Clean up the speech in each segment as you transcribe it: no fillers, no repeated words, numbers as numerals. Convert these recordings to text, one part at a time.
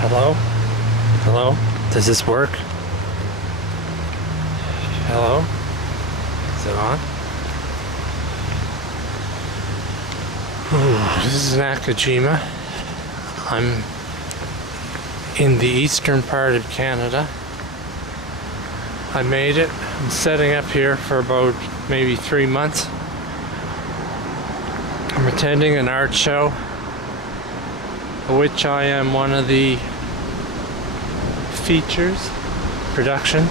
Hello? Hello? Does this work? Hello? Is it on? Ooh, this is Nakajima. I'm in the eastern part of Canada. I made it. I'm setting up here for about maybe 3 months. I'm attending an art show, which I am one of the features, production.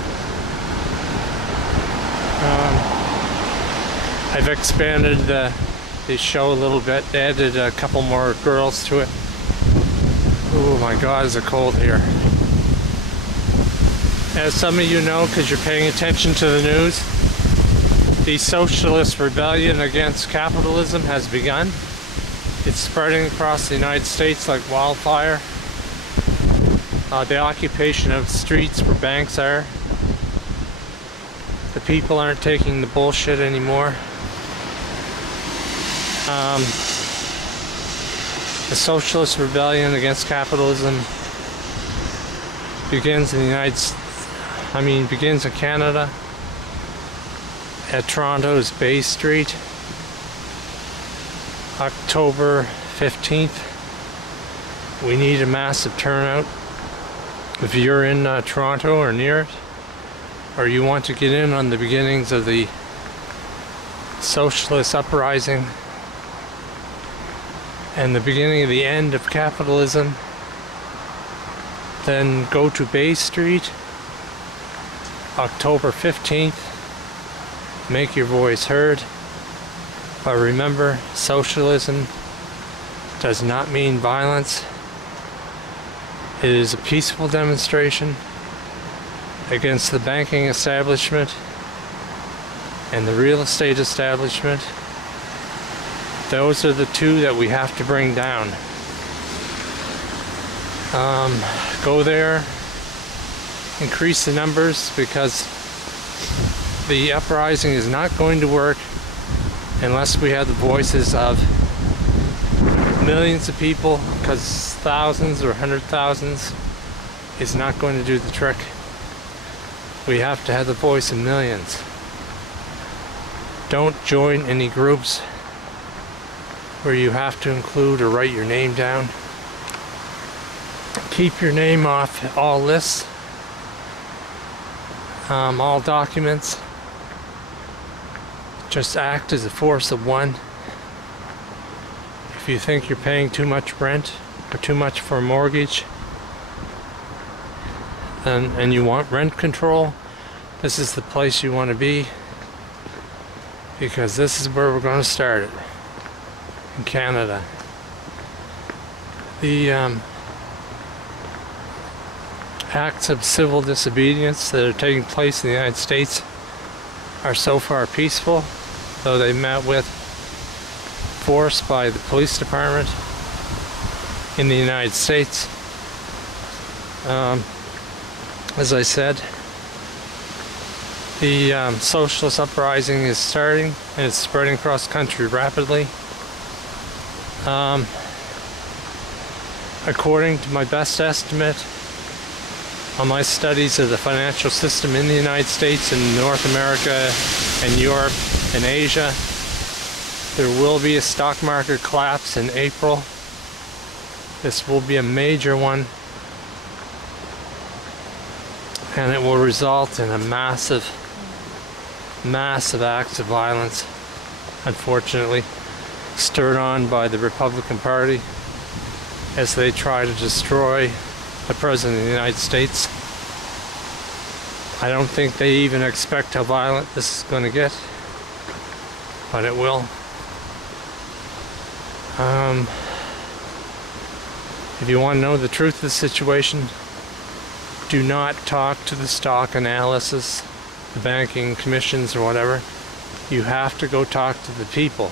I've expanded the show a little bit, added a couple more girls to it. Oh my god, is it cold here. As some of you know, because you're paying attention to the news, the socialist rebellion against capitalism has begun. It's spreading across the United States like wildfire. The occupation of streets where banks are. The people aren't taking the bullshit anymore. The socialist rebellion against capitalism begins in the begins in Canada at Toronto's Bay Street, October 15th. We need a massive turnout. If you're in Toronto or near it, or you want to get in on the beginnings of the Socialist Uprising and the beginning of the end of capitalism, then go to Bay Street, October 15th. Make your voice heard. But remember, socialism does not mean violence. It is a peaceful demonstration against the banking establishment and the real estate establishment. Those are the two that we have to bring down. Go there, increase the numbers, because the uprising is not going to work unless we have the voices of millions of people, because thousands or 100,000s is not going to do the trick. We have to have the voice of millions. Don't join any groups where you have to include or write your name down. Keep your name off all lists, all documents. Just act as a force of one. If you think you're paying too much rent or too much for a mortgage, and you want rent control, this is the place you want to be, because this is where we're going to start it, in Canada. The acts of civil disobedience that are taking place in the United States are so far peaceful, though they met with force by the police department in the United States. As I said, the Socialist Uprising is starting, and it's spreading across the country rapidly. According to my best estimate on my studies of the financial system in the United States and North America and Europe and Asia, there will be a stock market collapse in April. This will be a major one, and it will result in a massive acts of violence, unfortunately, stirred on by the Republican Party as they try to destroy the President of the United States. I don't think they even expect how violent this is going to get, but it will. If you want to know the truth of the situation, do not talk to the stock analysis, the banking commissions or whatever. You have to go talk to the people,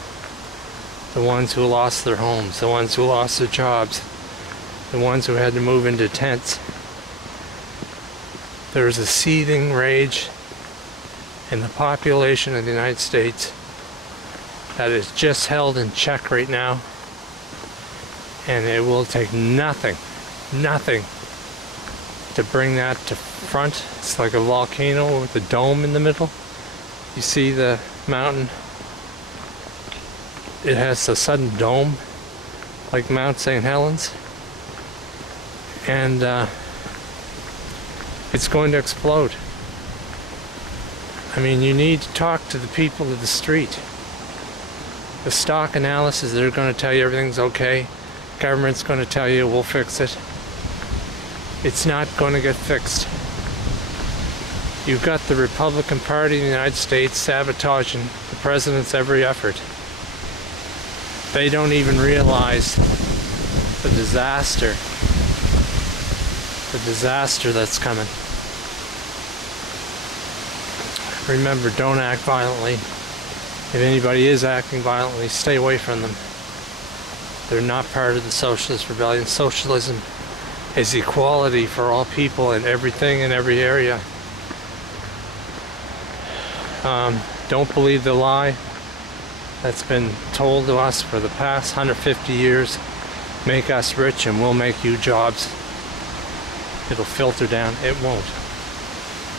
the ones who lost their homes, the ones who lost their jobs, the ones who had to move into tents. There's a seething rage in the population of the United States that is just held in check right now, and it will take nothing to bring that to front. It's like a volcano with a dome in the middle. You see the mountain? It has a sudden dome like Mount St. Helens, and it's going to explode. I mean, you need to talk to the people of the street. The stock analysis, they're going to tell you everything's okay. Government's going to tell you we'll fix it. It's not going to get fixed. You've got the Republican Party in the United States sabotaging the president's every effort. They don't even realize the disaster that's coming. Remember, don't act violently. If anybody is acting violently, stay away from them. They're not part of the Socialist Rebellion. Socialism is equality for all people in everything in every area. Don't believe the lie that's been told to us for the past 150 years. Make us rich and we'll make you jobs. It'll filter down. It won't.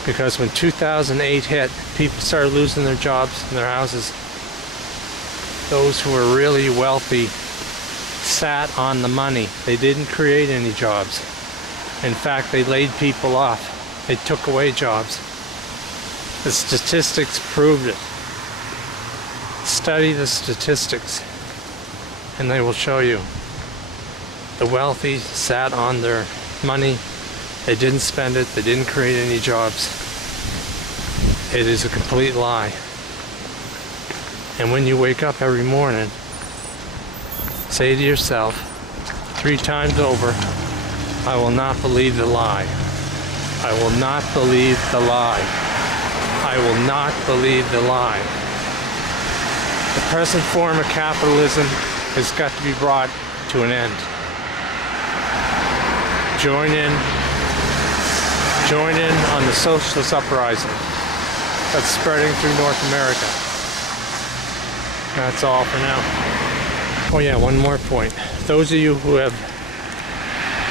Because when 2008 hit, people started losing their jobs and their houses. Those who were really wealthy sat on the money. They didn't create any jobs. In fact, they laid people off. They took away jobs. The statistics proved it. Study the statistics and they will show you. The wealthy sat on their money. They didn't spend it. They didn't create any jobs. It is a complete lie. And when you wake up every morning, say to yourself 3 times over, I will not believe the lie. I will not believe the lie. I will not believe the lie. The present form of capitalism has got to be brought to an end. Join in on the Socialist Uprising that's spreading through North America. That's all for now. Oh yeah, one more point. Those of you who have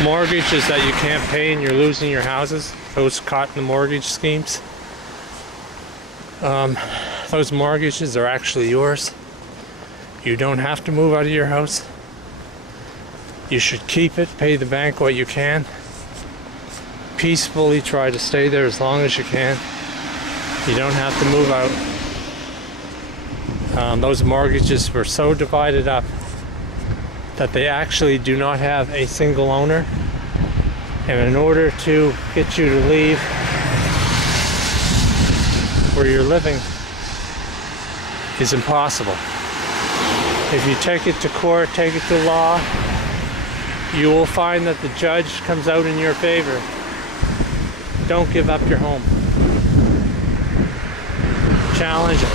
mortgages that you can't pay and you're losing your houses, those caught in the mortgage schemes, those mortgages are actually yours. You don't have to move out of your house. You should keep it, pay the bank what you can. Peacefully try to stay there as long as you can. You don't have to move out. Those mortgages were so divided up that they actually do not have a single owner. And in order to get you to leave where you're living is impossible. If you take it to court, take it to law, you will find that the judge comes out in your favor. Don't give up your home. Challenge it.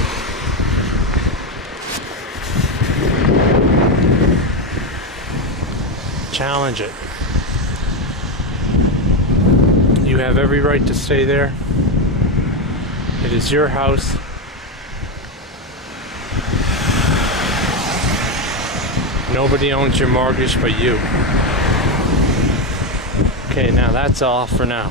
Challenge it. You have every right to stay there. It is your house. Nobody owns your mortgage but you. Okay, now that's all for now.